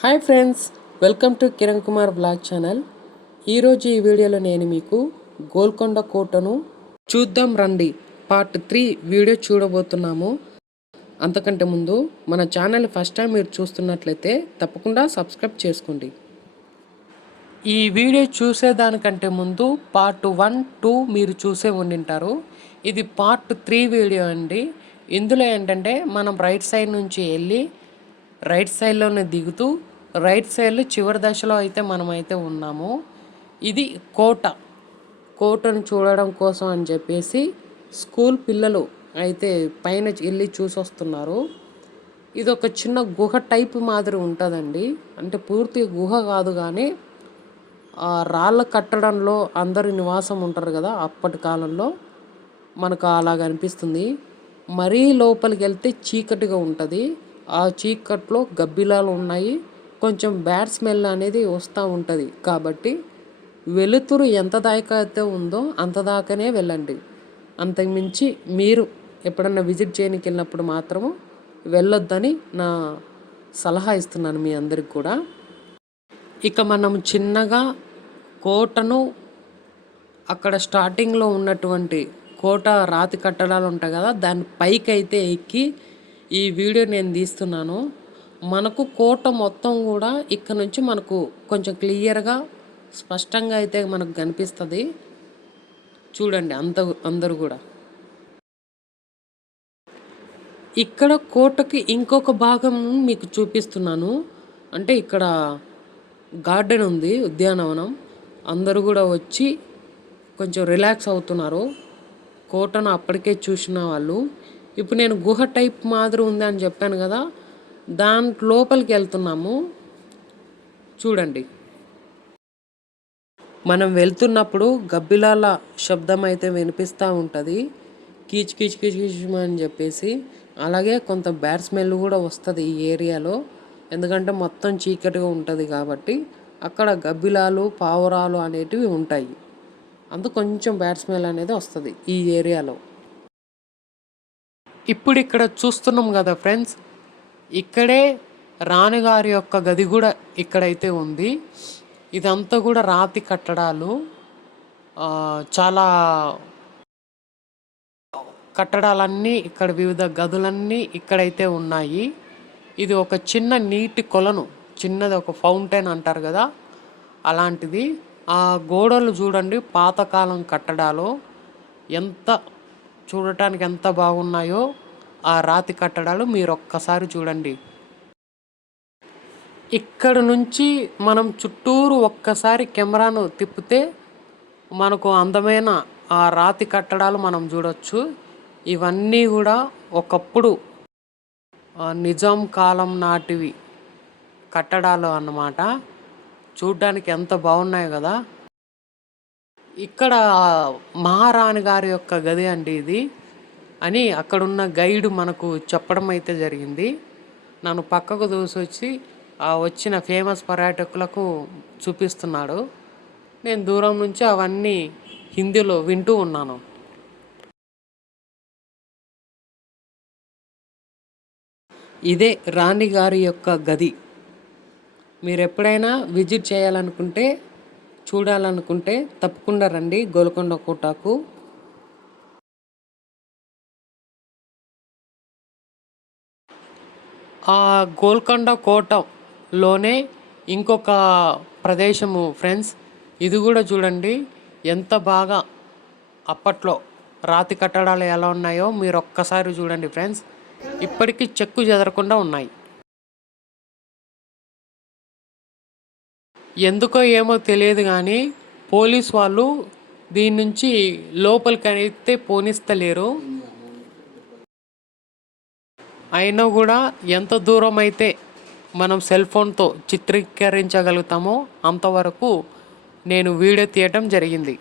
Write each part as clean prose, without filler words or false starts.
Hi friends, welcome to Kiran Kumar blog channel. ఈరోజు ఈ వీడియోలో నేను మీకు గోల్కొండ కోటను చూద్దాం రండి పార్ట్ 3 వీడియో చూడబోతున్నాము. అంతకంటే ముందు మన ఛానల్ ఫస్ట్ టైం మీరు చూస్తున్నట్లయితే తప్పకుండా సబ్స్క్రైబ్ చేసుకోండి. ఈ వీడియో చూసేదానికంటే ముందు పార్ట్ 1, 2 మీరు చూసే ఉండింటారు. ఇది పార్ట్ 3 వీడియో అండి. ఇందులో ఏంటంటే మనం రైట్ సైడ్ నుంచి వెళ్ళి రైట్ సైడ్లోనే దిగుతూ రైట్ సైడ్లో చివరి దశలో అయితే మనమైతే ఉన్నాము. ఇది కోటను చూడడం కోసం అని చెప్పేసి స్కూల్ పిల్లలు అయితే పైన వెళ్ళి చూసి వస్తున్నారు. ఇది ఒక చిన్న గుహ టైప్ మాదిరి ఉంటుందండి. అంటే పూర్తి గుహ కాదు, కానీ రాళ్ళ కట్టడంలో అందరు నివాసం ఉంటారు కదా, అప్పటి కాలంలో మనకు అలాగ అనిపిస్తుంది. మరీ లోపలికి వెళ్తే చీకటిగా ఉంటుంది. ఆ చీకట్లో గబ్బిలాలు ఉన్నాయి. కొంచెం బ్యాడ్ స్మెల్ అనేది వస్తూ ఉంటుంది. కాబట్టి వెలుతురు ఎంత దాకా అయితే ఉందో అంత దాకానే వెళ్ళండి. అంతకుమించి మీరు ఎప్పుడన్నా విజిట్ చేయడానికి వెళ్ళినప్పుడు మాత్రము వెళ్ళొద్దని నా సలహా ఇస్తున్నాను మీ అందరికి కూడా. ఇక మనం చిన్నగా కోటను అక్కడ స్టార్టింగ్లో ఉన్నటువంటి కోట రాతి కట్టడాలు ఉంటాయి కదా, దాని పైకి అయితే ఎక్కి ఈ వీడియో నేను తీస్తున్నాను. మనకు కోట మొత్తం కూడా ఇక్కడ నుంచి మనకు కొంచెం క్లియర్గా స్పష్టంగా అయితే మనకు కనిపిస్తుంది. చూడండి అందరూ కూడా. ఇక్కడ కోటకి ఇంకొక భాగం మీకు చూపిస్తున్నాను. అంటే ఇక్కడ గార్డెన్ ఉంది, ఉద్యానవనం. అందరూ కూడా వచ్చి కొంచెం రిలాక్స్ అవుతున్నారు. కోటను అప్పటికే చూసిన వాళ్ళు. ఇప్పుడు నేను గుహ టైప్ మాదిరి ఉంది అని చెప్పాను కదా, దాని లోపలికి వెళ్తున్నాము. చూడండి, మనం వెళ్తున్నప్పుడు గబ్బిలాల శబ్దం అయితే వినిపిస్తూ ఉంటుంది. కీచ్ కీచ్ కీచ్ కీచ్ అని చెప్పేసి. అలాగే కొంత బ్యాడ్ స్మెల్ కూడా వస్తుంది ఈ ఏరియాలో. ఎందుకంటే మొత్తం చీకటిగా ఉంటుంది కాబట్టి అక్కడ గబ్బిలాలు, పావురాలు అనేటివి ఉంటాయి. అందుకు కొంచెం బ్యాడ్ స్మెల్ అనేది వస్తుంది ఈ ఏరియాలో. ఇప్పుడు ఇక్కడ చూస్తున్నాం కదా ఫ్రెండ్స్, ఇక్కడే రాణిగారి యొక్క గది కూడా ఇక్కడైతే ఉంది. ఇదంతా కూడా రాతి కట్టడాలు. చాలా కట్టడాలన్నీ ఇక్కడ, వివిధ గదులన్నీ ఇక్కడైతే ఉన్నాయి. ఇది ఒక చిన్న నీటి కొలను, చిన్నది ఒక ఫౌంటైన్ అంటారు కదా, అలాంటిది. ఆ గోడలు చూడండి, పాతకాలం కట్టడాలు ఎంత చూడటానికి ఎంత బాగున్నాయో. ఆ రాతి కట్టడాలు మీరు ఒక్కసారి చూడండి. ఇక్కడ నుంచి మనం చుట్టూరు ఒక్కసారి కెమెరాను తిప్పితే మనకు అందమైన ఆ రాతి కట్టడాలు మనం చూడవచ్చు. ఇవన్నీ కూడా ఒకప్పుడు నిజాం కాలం నాటివి కట్టడాలు అన్నమాట. చూడ్డానికి ఎంత బాగున్నాయి కదా. ఇక్కడ మహారాణి గారి యొక్క గది అండి ఇది అని అక్కడున్న గైడ్ మనకు చెప్పడం అయితే జరిగింది. నన్ను పక్కకు దూసొచ్చి వచ్చిన ఫేమస్ పర్యాటకులకు చూపిస్తున్నాడు. నేను దూరం నుంచి అవన్నీ హిందీలో వింటూ ఉన్నాను. ఇదే రాణి గారి యొక్క గది. మీరు ఎప్పుడైనా విజిట్ చేయాలనుకుంటే, చూడాలనుకుంటే తప్పకుండా రండి గోల్కొండ కోటకు. ఆ గోల్కొండ కోటలోనే ఇంకొక ప్రదేశము ఫ్రెండ్స్, ఇది కూడా చూడండి ఎంత బాగా అప్పట్లో రాతి కట్టడాలు ఎలా ఉన్నాయో మీరు ఒక్కసారి చూడండి ఫ్రెండ్స్. ఇప్పటికీ చెక్కు చెదరకుండా ఉన్నాయి. ఎందుకో ఏమో తెలియదు కానీ పోలీస్ వాళ్ళు దీని నుంచి లోపలికి అయితే పోనిస్తలేరు. అయినా కూడా ఎంత దూరం అయితే మనం సెల్ ఫోన్తో చిత్రీకరించగలుగుతామో అంతవరకు నేను వీడియో తీయటం జరిగింది.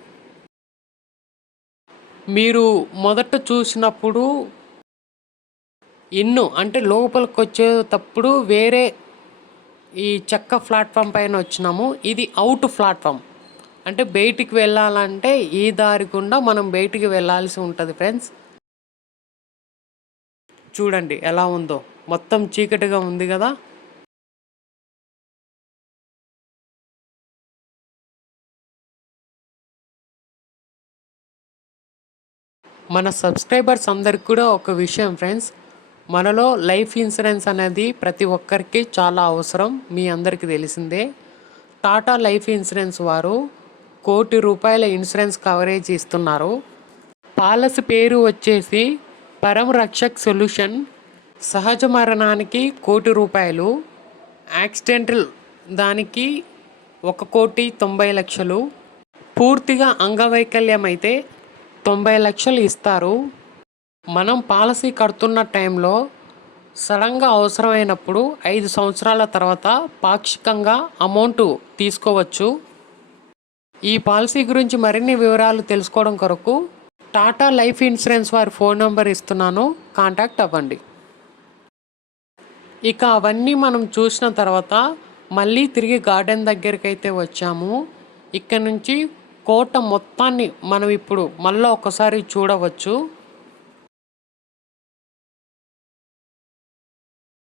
మీరు మొదట చూసినప్పుడు అంటే లోపలికి వచ్చేటప్పుడు వేరే ఈ చెక్క ప్లాట్ఫామ్ పైన వచ్చినాము. ఇది అవుట్ ప్లాట్ఫామ్. అంటే బయటికి వెళ్ళాలంటే ఈ దారి గుండా మనం బయటికి వెళ్ళాల్సి ఉంటుంది ఫ్రెండ్స్. చూడండి ఎలా ఉందో, మొత్తం చీకటిగా ఉంది కదా. మన సబ్స్క్రైబర్స్ అందరికి కూడా ఒక విషయం ఫ్రెండ్స్, మనలో లైఫ్ ఇన్సూరెన్స్ అనేది ప్రతి ఒక్కరికి చాలా అవసరం. మీ అందరికీ తెలిసిందే. టాటా లైఫ్ ఇన్సూరెన్స్ వారు ₹1,00,00,000 ఇన్సూరెన్స్ కవరేజ్ ఇస్తున్నారు. పాలసీ పేరు వచ్చేసి పరమ్ రక్షక్ సొల్యూషన్. సహజ మరణానికి ₹1,00,00,000, యాక్సిడెంటల్ దానికి ₹1,90,00,000, పూర్తిగా అంగవైకల్యం అయితే 90 లక్షలు ఇస్తారు. మనం పాలసీ కడుతున్న టైంలో సడన్గా అవసరమైనప్పుడు 5 సంవత్సరాల తర్వాత పాక్షికంగా అమౌంట్ తీసుకోవచ్చు. ఈ పాలసీ గురించి మరిన్ని వివరాలు తెలుసుకోవడం కొరకు టాటా లైఫ్ ఇన్సూరెన్స్ వారి ఫోన్ నెంబర్ ఇస్తున్నాను, కాంటాక్ట్ అవ్వండి. ఇక అవన్నీ మనం చూసిన తర్వాత మళ్ళీ తిరిగి గార్డెన్ దగ్గరికి అయితే వచ్చాము. ఇక్కడ నుంచి కోట మొత్తాన్ని మనం ఇప్పుడు మళ్ళీ ఒకసారి చూడవచ్చు.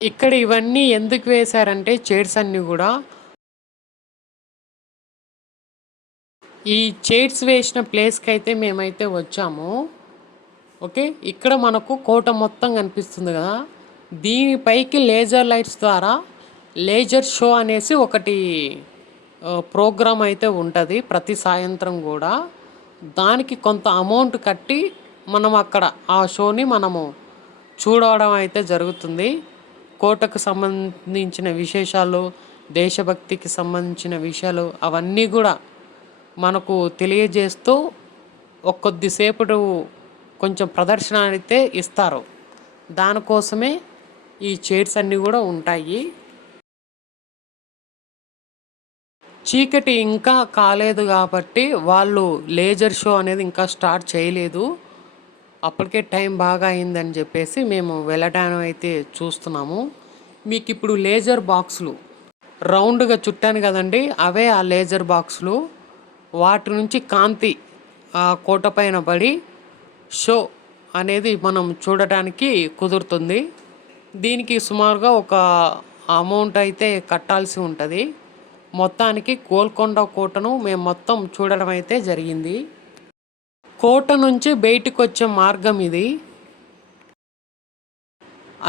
ఇక్కడ ఇవన్నీ ఎందుకు వేశారంటే చైర్స్ అన్నీ కూడా, ఈ చైర్స్ వేసిన ప్లేస్కి అయితే మేమైతే వచ్చాము. ఓకే, ఇక్కడ మనకు కోట మొత్తం కనిపిస్తుంది కదా, దీనిపైకి లేజర్ లైట్స్ ద్వారా లేజర్ షో అనేసి ఒకటి ప్రోగ్రామ్ అయితే ఉంటుంది ప్రతి సాయంత్రం కూడా. దానికి కొంత అమౌంట్ కట్టి మనం అక్కడ ఆ షోని మనము చూడడం అయితే జరుగుతుంది. కోటకు సంబంధించిన విశేషాలు, దేశభక్తికి సంబంధించిన విషయాలు అవన్నీ కూడా మనకు తెలియజేస్తూ కొద్దిసేపు కొంచెం ప్రదర్శన అయితే ఇస్తారు. దానికోసమే ఈ చైర్స్ అన్నీ కూడా ఉంటాయి. చీకటి ఇంకా కాలేదు కాబట్టి వాళ్ళు లేజర్ షో అనేది ఇంకా స్టార్ట్ చేయలేదు. అప్పటికే టైం బాగా అయిందని చెప్పేసి మేము వెళ్ళడానికి అయితే చూస్తున్నాము. మీకు ఇప్పుడు లేజర్ బాక్సులు రౌండ్గా చుట్టాను కదండి, అవే ఆ లేజర్ బాక్సులు. వాటి నుంచి కాంతి ఆ కోట పైన పడి షో అనేది మనం చూడటానికి కుదురుతుంది. దీనికి సుమారుగా ఒక అమౌంట్ అయితే కట్టాల్సి ఉంటుంది. మొత్తానికి గోల్కొండ కోటను మేము మొత్తం చూడడం అయితే జరిగింది. కోట నుంచి బయటకు వచ్చే మార్గం ఇది.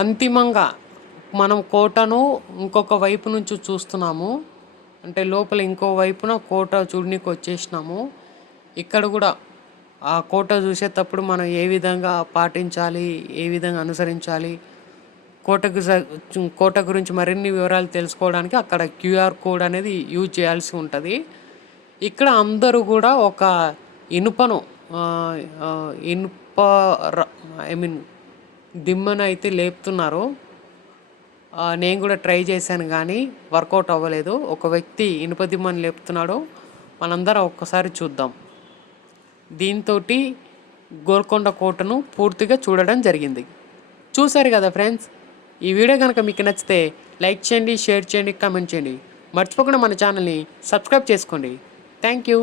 అంతిమంగా మనం కోటను ఇంకొక వైపు నుంచి చూస్తున్నాము. అంటే లోపల ఇంకో వైపున కోట చూడనికి వచ్చేసినాము. ఇక్కడ కూడా ఆ కోట చూసేటప్పుడు మనం ఏ విధంగా పాటించాలి, ఏ విధంగా అనుసరించాలి, కోట గురించి మరిన్ని వివరాలు తెలుసుకోవడానికి అక్కడ క్యూఆర్ కోడ్ అనేది యూజ్ చేయాల్సి ఉంటుంది. ఇక్కడ అందరూ కూడా ఒక ఇనుప దిమ్మను అయితే లేపుతున్నారు. నేను కూడా ట్రై చేశాను కానీ వర్కౌట్ అవ్వలేదు. ఒక వ్యక్తి ఇనుప దిమ్మను లేపుతున్నాడు. మనందరం ఒక్కసారి చూద్దాం. దీంతో గోల్కొండ కోటను పూర్తిగా చూడడం జరిగింది. చూశారు కదా ఫ్రెండ్స్, ఈ వీడియో కనుక మీకు నచ్చితే లైక్ చేయండి, షేర్ చేయండి, కామెంట్ చేయండి. మర్చిపోకుండా మన ఛానల్ని సబ్స్క్రైబ్ చేసుకోండి. Thank you.